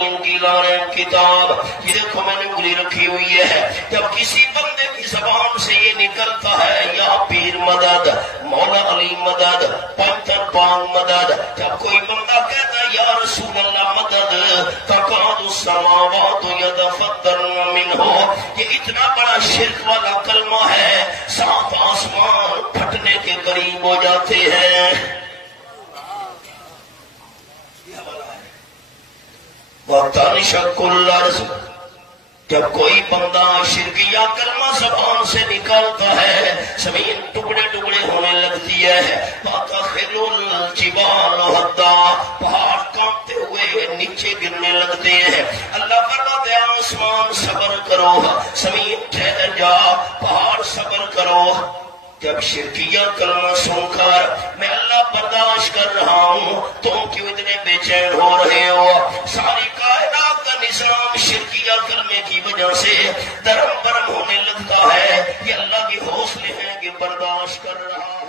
کی لارن کتاب یہ دیکھو میں نے انگلی رکھی ہوئی ہے. جب کسی بندے کی زبان سے یہ نکلتا ہے یا پیر مدد، مولا علی مدد، پنتر پان مدد، جب کوئی بندہ کہتا ہے یا رسول اللہ مدد، تکاد السماوات یتفطرن منہ، یہ اتنا بڑا شرک والا کلمہ ہے، سات آسمان پھٹنے کے قریب ہو جاتے ہیں. وَتَنْشَقُّ الْأَرْضُ، جب کوئی بندہ شرکیہ کلمہ زبان سے نکالتا ہے زمین ٹکڑے ٹکڑے ہونے لگتی ہے. وَتَخِرُّ الْجِبَالُ هَدًّا، پہاڑ کانپتے ہوئے نیچے گرنے لگتے ہیں. اللہ فرماتے ہیں آسمان صبر کرو، زمین ٹھہر جا، پہاڑ صبر کرو. جب شرکیہ کلمہ سن کر میں اللہ برداشت کر رہا ہوں، تم کیوں اتنے بے چین ہو رہے ہو؟ ساری کائنات کا نظام شرکیہ کلمے کی وجہ سے درم برم ہونے لگتا ہے. یہ اللہ کے حوصلے ہیں کہ برداشت کر رہا